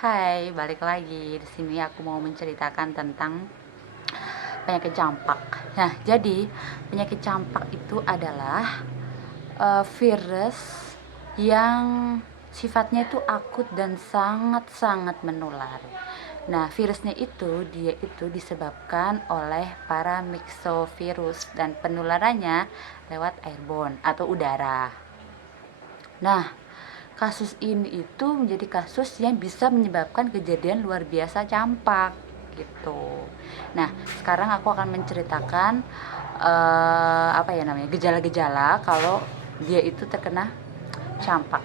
Hai, balik lagi. Di sini aku mau menceritakan tentang penyakit campak. Nah, jadi penyakit campak itu adalah virus yang sifatnya itu akut dan sangat-sangat menular. Nah, virusnya itu dia itu disebabkan oleh para myxovirus dan penularannya lewat airborne atau udara. Nah, kasus ini itu menjadi kasus yang bisa menyebabkan kejadian luar biasa campak gitu. Nah, sekarang aku akan menceritakan gejala-gejala kalau dia itu terkena campak.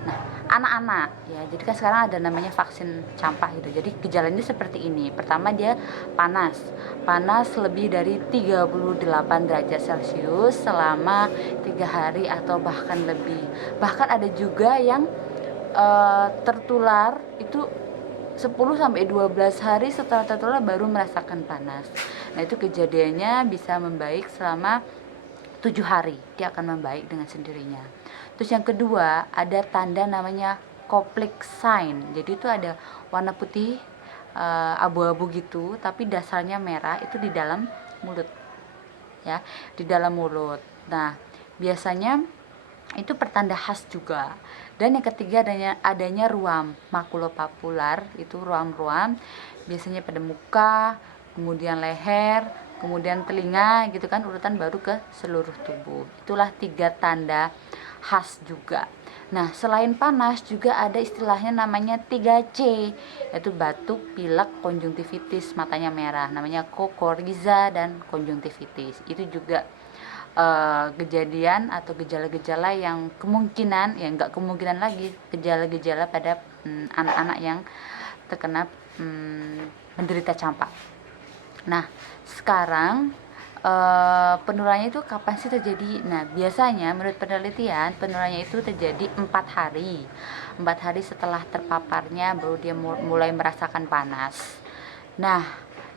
Nah, anak-anak ya. Jadi kan sekarang ada namanya vaksin campak gitu. Jadi gejalanya seperti ini. Pertama dia panas. Panas lebih dari 38 derajat Celcius selama 3 hari atau bahkan lebih. Bahkan ada juga yang tertular itu 10 sampai 12 hari setelah tertular baru merasakan panas. Nah, itu kejadiannya bisa membaik selama 7 hari, dia akan membaik dengan sendirinya. Terus yang kedua, ada tanda namanya Koplik sign. Jadi itu ada warna putih abu-abu gitu, tapi dasarnya merah, itu di dalam mulut. Ya, di dalam mulut. Nah, biasanya itu pertanda khas juga. Dan yang ketiga adanya ruam makulopapular, itu ruam-ruam biasanya pada muka, kemudian leher, kemudian telinga gitu kan, urutan baru ke seluruh tubuh. Itulah 3 tanda khas juga. Nah, selain panas juga ada istilahnya namanya 3C, yaitu batuk, pilek, konjungtivitis, matanya merah, namanya kokoriza dan konjungtivitis. Itu juga kejadian atau gejala-gejala yang kemungkinan, ya nggak kemungkinan lagi, gejala-gejala pada anak-anak yang terkena menderita campak. Nah, sekarang penularannya itu kapan sih terjadi? Nah, biasanya menurut penelitian penularannya itu terjadi 4 hari. 4 hari setelah terpaparnya baru dia mulai merasakan panas. Nah,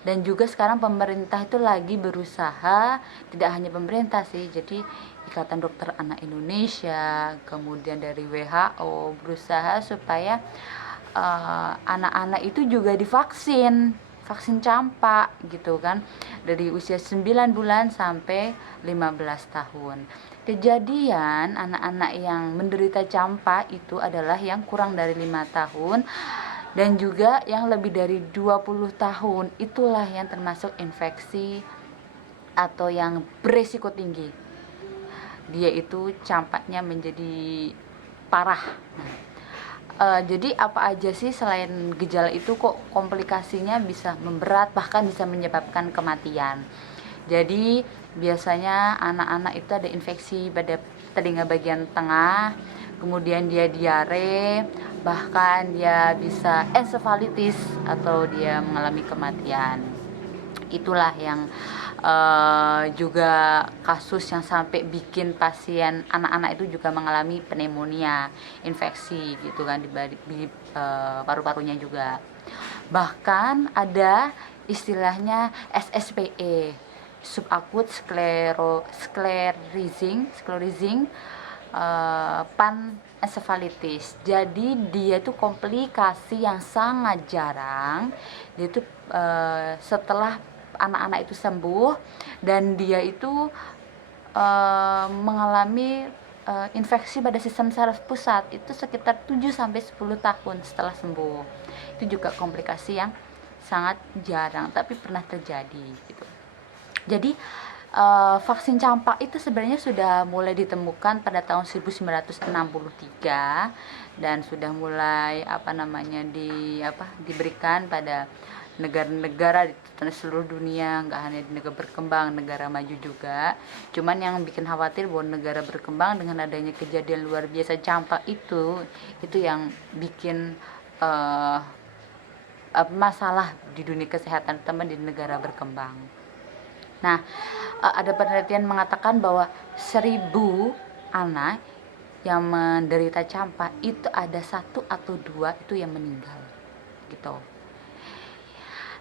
dan juga sekarang pemerintah itu lagi berusaha, tidak hanya pemerintah sih, jadi Ikatan Dokter Anak Indonesia, kemudian dari WHO berusaha supaya anak-anak itu juga divaksin, vaksin campak gitu kan, dari usia 9 bulan sampai 15 tahun. Kejadian anak-anak yang menderita campak itu adalah yang kurang dari 5 tahun dan juga yang lebih dari 20 tahun. Itulah yang termasuk infeksi atau yang beresiko tinggi. Dia itu campaknya menjadi parah. Jadi apa aja sih selain gejala itu kok komplikasinya bisa memberat, bahkan bisa menyebabkan kematian. Jadi biasanya anak-anak itu ada infeksi pada telinga bagian tengah, kemudian dia diare, bahkan dia bisa ensefalitis atau dia mengalami kematian. Itulah yang juga kasus yang sampai bikin pasien anak-anak itu juga mengalami pneumonia, infeksi gitu kan di paru-parunya juga. Bahkan ada istilahnya SSPE, subakut sclerosing panencefalitis. Jadi dia itu komplikasi yang sangat jarang. Dia itu setelah anak-anak itu sembuh dan dia itu mengalami infeksi pada sistem saraf pusat itu sekitar 7 sampai 10 tahun setelah sembuh. Itu juga komplikasi yang sangat jarang tapi pernah terjadi gitu. Jadi vaksin campak itu sebenarnya sudah mulai ditemukan pada tahun 1963 dan sudah mulai diberikan pada negara-negara di seluruh dunia, nggak hanya di negara berkembang, negara maju juga. Cuman yang bikin khawatir bahwa negara berkembang dengan adanya kejadian luar biasa campak itu yang bikin masalah di dunia kesehatan teman di negara berkembang. Nah, ada penelitian mengatakan bahwa 1000 anak yang menderita campak itu ada 1 atau 2 itu yang meninggal gitu.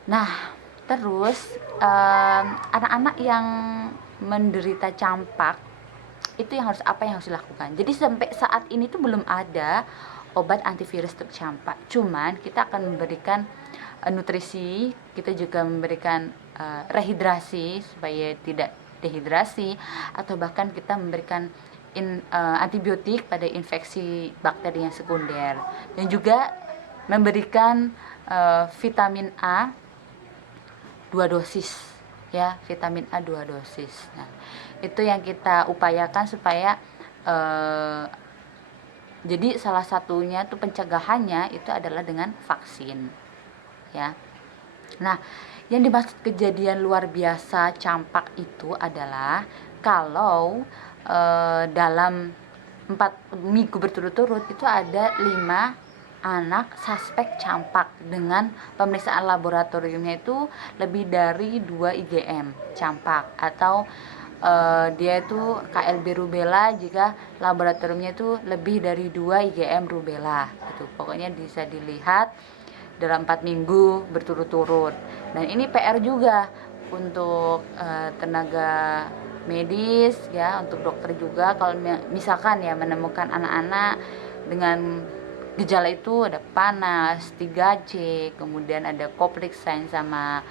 Nah, terus anak-anak yang menderita campak itu apa yang harus dilakukan? Jadi sampai saat ini tuh belum ada obat antivirus untuk campak. Cuman kita akan memberikan nutrisi, kita juga memberikan rehidrasi supaya tidak dehidrasi, atau bahkan kita memberikan antibiotik pada infeksi bakteri yang sekunder, dan juga memberikan vitamin A 2 dosis ya, vitamin A 2 dosis. Nah, itu yang kita upayakan supaya jadi salah satunya tuh pencegahannya itu adalah dengan vaksin ya. Nah, yang dimaksud kejadian luar biasa campak itu adalah kalau dalam 4 minggu berturut-turut itu ada 5 anak suspek campak dengan pemeriksaan laboratoriumnya itu lebih dari 2 IgM campak, atau dia itu KLB rubella jika laboratoriumnya itu lebih dari 2 IgM rubella gitu. Pokoknya bisa dilihat dalam 4 minggu berturut-turut. Dan ini PR juga untuk tenaga medis ya, untuk dokter juga, kalau misalkan ya menemukan anak-anak dengan gejala itu ada panas, 3C, kemudian ada koplik sign sama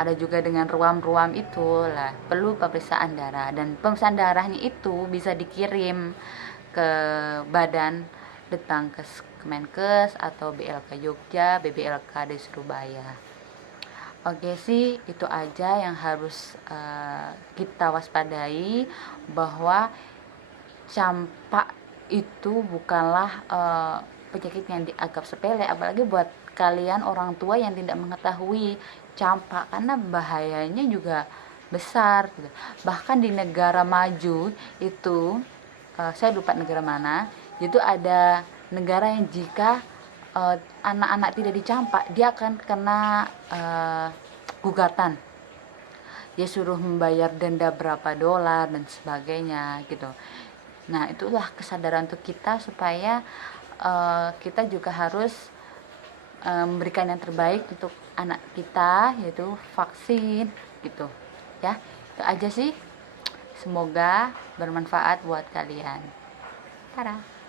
ada juga dengan ruam-ruam itu lah, perlu pemeriksaan darah, dan pemeriksaan darahnya itu bisa dikirim ke Badan Litbangkes Kemenkes atau BLK Jogja, BBLK di Surabaya. Oke sih, itu aja yang harus kita waspadai, bahwa campak itu bukanlah penyakit yang dianggap sepele, apalagi buat kalian orang tua yang tidak mengetahui campak, karena bahayanya juga besar gitu. Bahkan di negara maju itu, saya lupa negara mana, itu ada negara yang jika anak-anak tidak dicampak, dia akan kena gugatan, dia suruh membayar denda berapa dolar dan sebagainya gitu. Nah, itulah kesadaran untuk kita supaya kita juga harus memberikan yang terbaik untuk anak kita, yaitu vaksin gitu ya. Itu aja sih, semoga bermanfaat buat kalian. Dadah.